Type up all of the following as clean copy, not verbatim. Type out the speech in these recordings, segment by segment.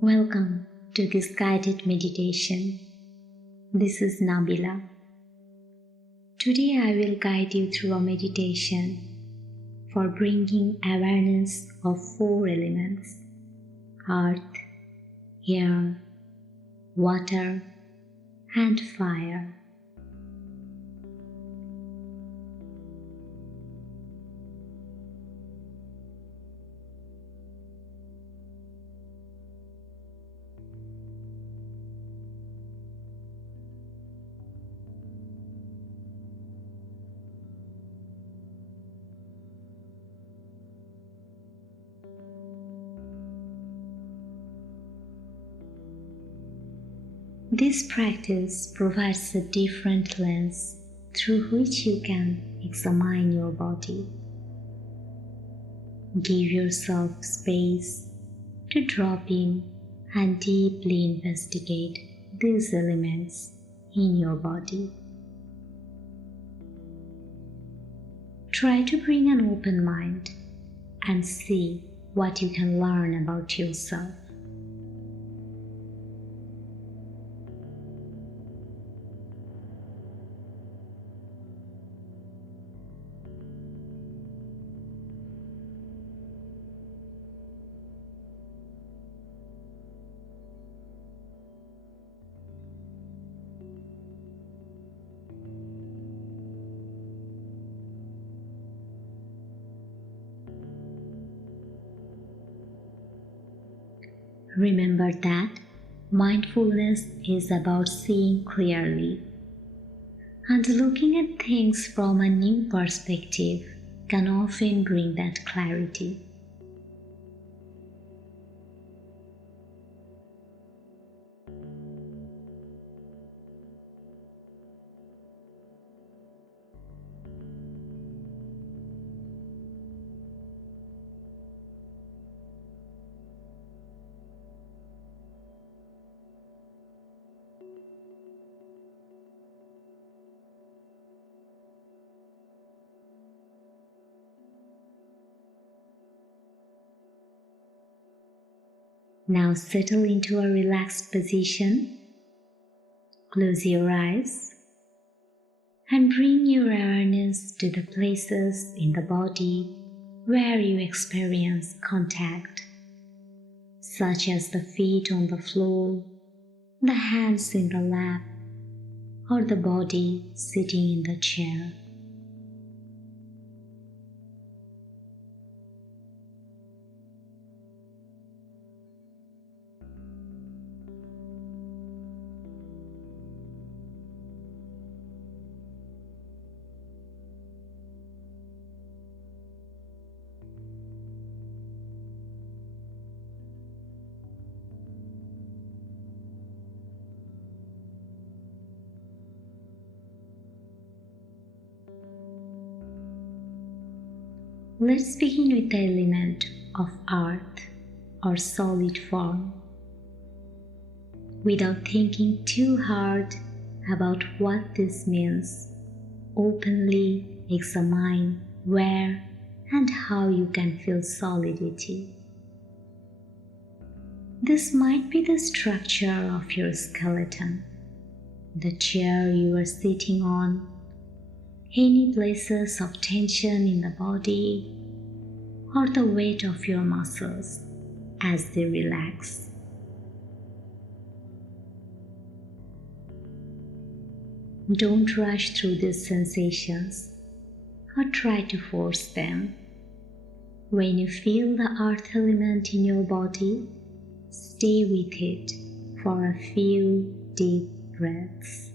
Welcome to this guided meditation. This is Nabila. Today I will guide you through a meditation for bringing awareness of four elements: earth, air, water, and fire. This practice provides a different lens through which you can examine your body. Give yourself space to drop in and deeply investigate these elements in your body. Try to bring an open mind and see what you can learn about yourself. Remember that mindfulness is about seeing clearly, and looking at things from a new perspective can often bring that clarity. Now settle into a relaxed position, close your eyes, and bring your awareness to the places in the body where you experience contact, such as the feet on the floor, the hands in the lap, or the body sitting in the chair. Let's begin with the element of earth or solid form. Without thinking too hard about what this means, openly examine where and how you can feel solidity. This might be the structure of your skeleton, the chair you are sitting on, any places of tension in the body, or the weight of your muscles as they relax. Don't rush through these sensations or try to force them. When you feel the earth element in your body, stay with it for a few deep breaths.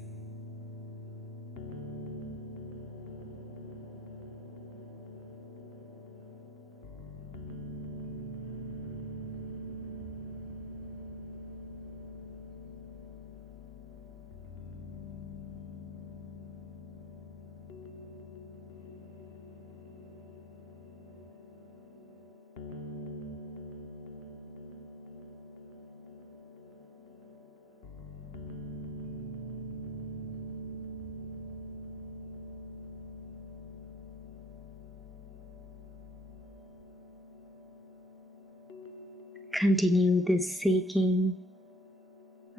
continue this seeking,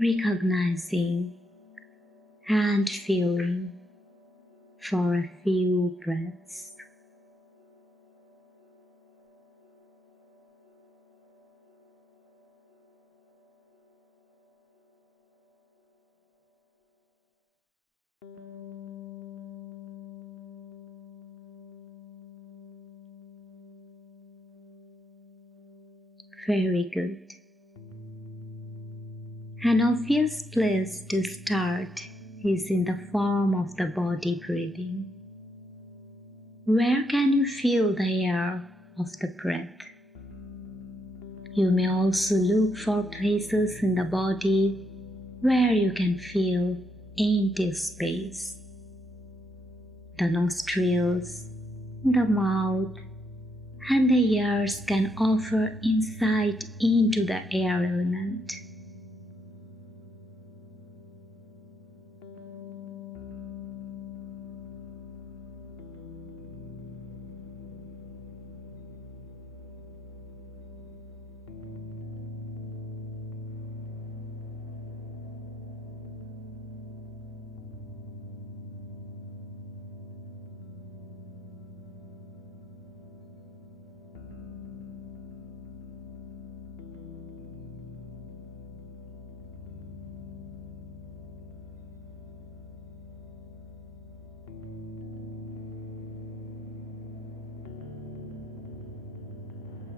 recognizing, and feeling for a few breaths. Very good. An obvious place to start is in the form of the body breathing. Where can you feel the air of the breath? You may also look for places in the body where you can feel empty space. The nostrils, the mouth, and the ears can offer insight into the air element.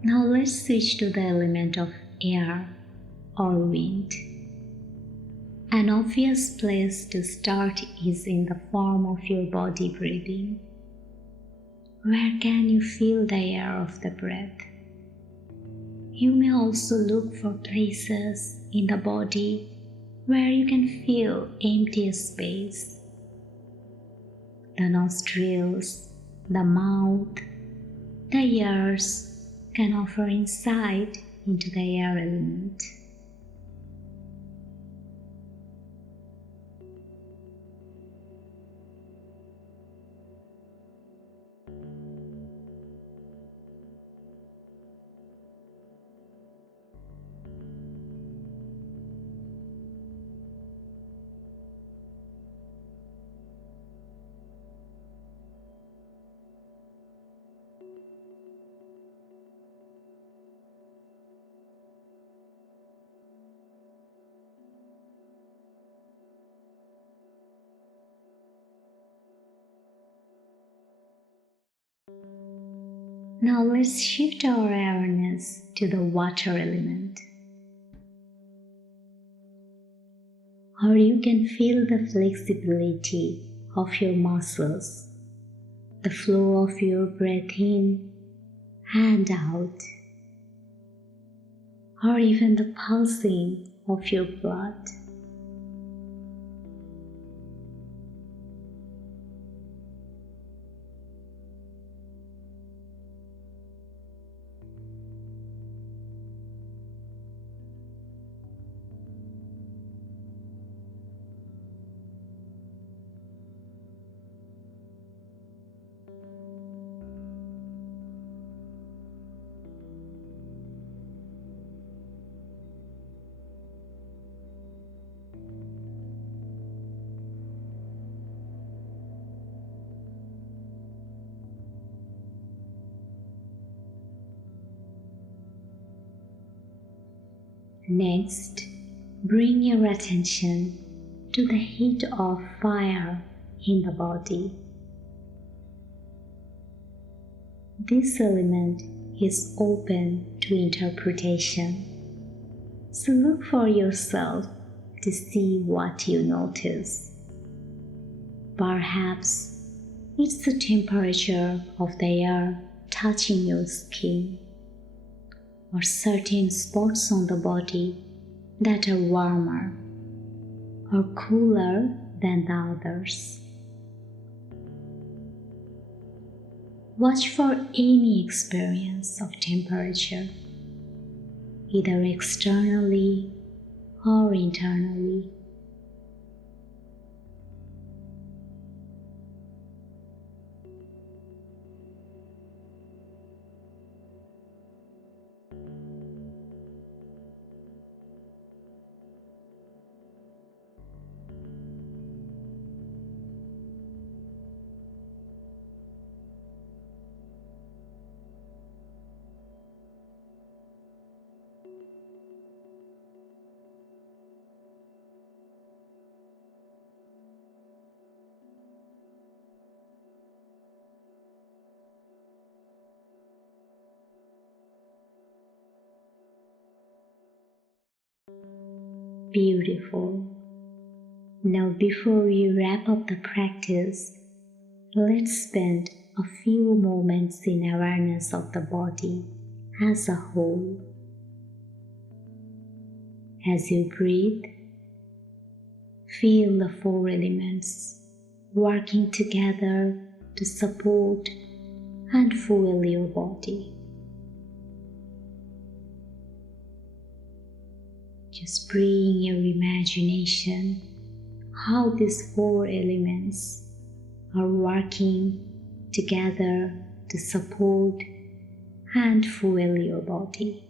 Now let's switch to the element of air or wind. An obvious place to start is in the form of your body breathing. Where can you feel the air of the breath? You may also look for places in the body where you can feel empty space. The nostrils, the mouth, the ears can offer insight into the air element. Now let's shift our awareness to the water element. Or you can feel the flexibility of your muscles, the flow of your breath in and out, or even the pulsing of your blood. Next, bring your attention to the heat of fire in the body. This element is open to interpretation, so look for yourself to see what you notice. Perhaps it's the temperature of the air touching your skin, or certain spots on the body that are warmer or cooler than the others. Watch for any experience of temperature, either externally or internally. Beautiful. Now, before we wrap up the practice, let's spend a few moments in awareness of the body as a whole. As you breathe, feel the four elements working together to support and fuel your body. Just bring your imagination how these four elements are working together to support and fuel your body.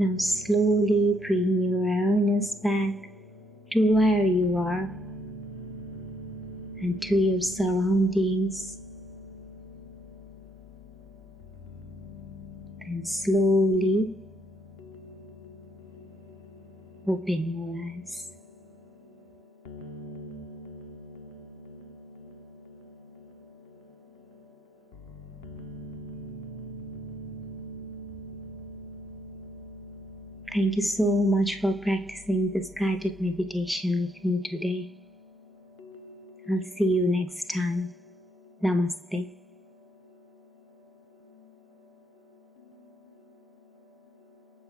Now slowly bring your awareness back to where you are and to your surroundings. Then slowly open your eyes. Thank you so much for practicing this guided meditation with me today. I'll see you next time. Namaste.